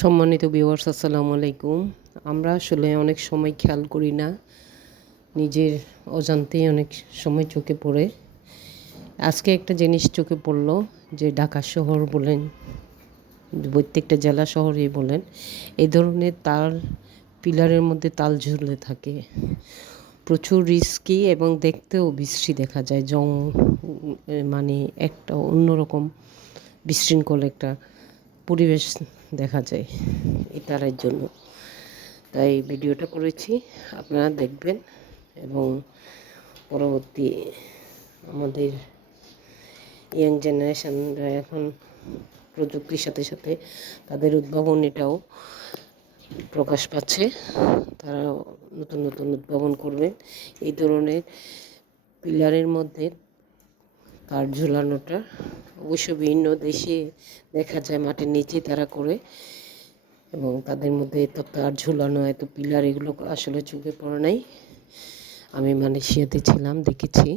সম্মানিত ভিউয়ার্স, আসসালামু আলাইকুম। আমরা আসলে অনেক সময় খেয়াল করি না, নিজের অজান্তেই অনেক সময় চোখে পড়ে। আজকে একটা জিনিস চোখে পড়লো যে ঢাকা শহর বলেন, প্রত্যেকটা জেলা শহরেই বলেন, এই ধরনের তার পিলারের মধ্যে তাল ঝুলে থাকে। প্রচুর রিস্কি এবং দেখতেও বিশ্রী দেখা যায়। মানে একটা অন্যরকম বিশৃঙ্খল একটা পরিবেশ দেখা যায় এই তারের জন্য। তাই ভিডিওটা করেছি, আপনারা দেখবেন এবং পরবর্তী আমাদের ইয়াং জেনারেশনরা এখন প্রযুক্তির সাথে সাথে তাদের উদ্ভাবনীটাও প্রকাশ পাচ্ছে। তারা নতুন নতুন উদ্ভাবন করবেন। এই ধরনের পিলারের মধ্যে তার ঝুলানোটা অবশ্য বিভিন্ন দেশে দেখা যায়, মাটির নিচে তারা করে, এবং তাদের মধ্যে এত তার ঝুলানো, এত পিলার, এগুলো আসলে চোখে পড়ে নাই। আমি মালয়েশিয়াতে ছিলাম, দেখেছি।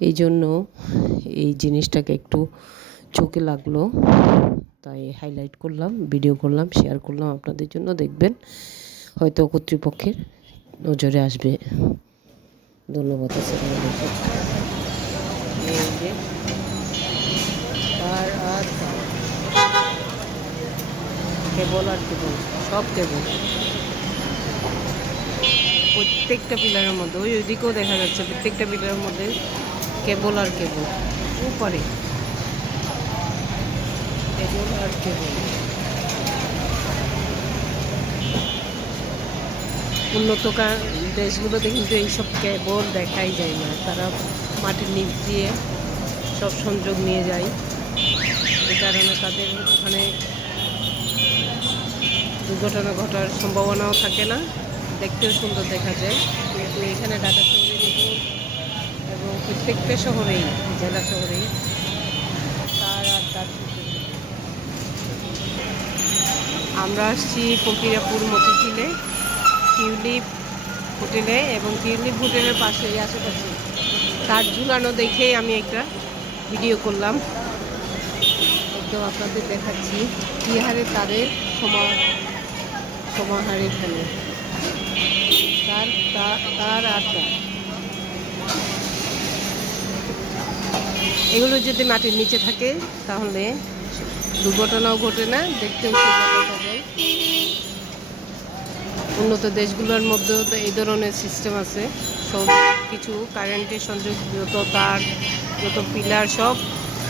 এই জন্য এই জিনিসটাকে একটু চোখে লাগলো, তাই হাইলাইট করলাম, ভিডিও করলাম, শেয়ার করলাম আপনাদের জন্য। দেখবেন, হয়তো কর্তৃপক্ষের নজরে আসবে। ধন্যবাদ। আসসালামু আলাইকুম। এই যে তার আর কেবল আর কেবল, সব কেবল প্রত্যেকটা পিলারের মধ্যে, ওইদিকেও দেখা যাচ্ছে প্রত্যেকটা পিলারের মধ্যে কেবল আর কেবল, উপরে কেবল আর কেবল। উন্নত দেশগুলোতে কিন্তু এইসব কেবল দেখাই যায় না। তারা মাটির নিচ দিয়ে সব সংযোগ নিয়ে যায়, যে কারণে তাদের ওখানে দুর্ঘটনা ঘটার সম্ভাবনাও থাকে না, দেখতেও সুন্দর দেখা যায়। কিন্তু এখানে ঢাকা শহরে দেখুন, এবং প্রত্যেকটা শহরেই, জেলা শহরেই তার আর তার। আমরা আসছি ফকিরাপুর মতিঝিলে টিউলিপ হোটেলে, এবং টিউলিপ হোটেলের পাশে আশেপাশে তার ঝুলানো দেখেই আমি একটা ভিডিও করলাম। একদম আপনাদের দেখাচ্ছি কি হারে তাদের সমাহার এখানে তার তার আর তার। এগুলো যদি মাটির নিচে থাকে তাহলে দুর্ঘটনাও ঘটে না, দেখতেও সুন্দর দেখা যায়। উন্নত দেশগুলোর মধ্যেও তো এই ধরনের সিস্টেম আছে। সব কিছু কারেন্টের সংযোগ, যত তার, যত পিলার, সব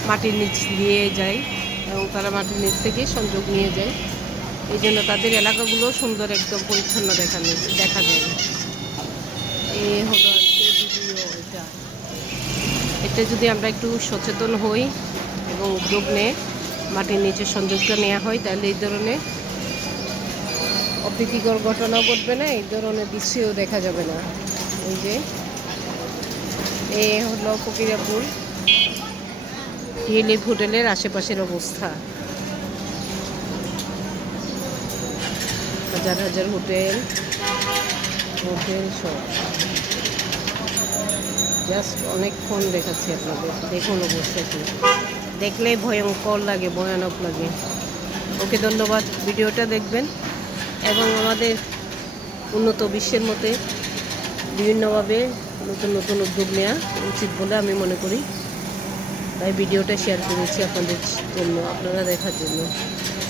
মাটির নিচ দিয়ে যায়, এবং তারা মাটির নিচ থেকে সংযোগ নিয়ে যায়। এই জন্য তাদের এলাকাগুলো সুন্দর, একদম পরিচ্ছন্ন দেখা যায়। এই হলো আজকে ভিডিও। এটা যদি আমরা একটু সচেতন হই এবং উদ্যোগ নিয়ে মাটির নিচে সংযোগটা নেওয়া হয়, তাহলে এই ধরনের অপ্রীতিকর ঘটনাও ঘটবে না, এই ধরনের দৃশ্যও দেখা যাবে না। এই যে এ হলো ফকিরাপুর টিউলিপ হোটেলের আশেপাশের অবস্থা। হাজার হাজার হোটেল সব, জাস্ট অনেকক্ষণ দেখাচ্ছি আপনাদের, দেখুন অবস্থা কি। দেখলেই ভয়ঙ্কর লাগে, ভয়ানক লাগে। ওকে, ধন্যবাদ। ভিডিওটা দেখবেন এবং আমাদের উন্নত বিশ্বের মধ্যে বিভিন্নভাবে নতুন নতুন উদ্যোগ নেওয়া উচিত বলে আমি মনে করি। তাই ভিডিওটা শেয়ার করেছি আপনাদের জন্য, আপনারা দেখার জন্য।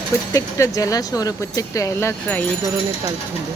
প্রত্যেকটা জেলা শহরে, প্রত্যেকটা এলাকায় এই ধরনের তাল ঝুলে।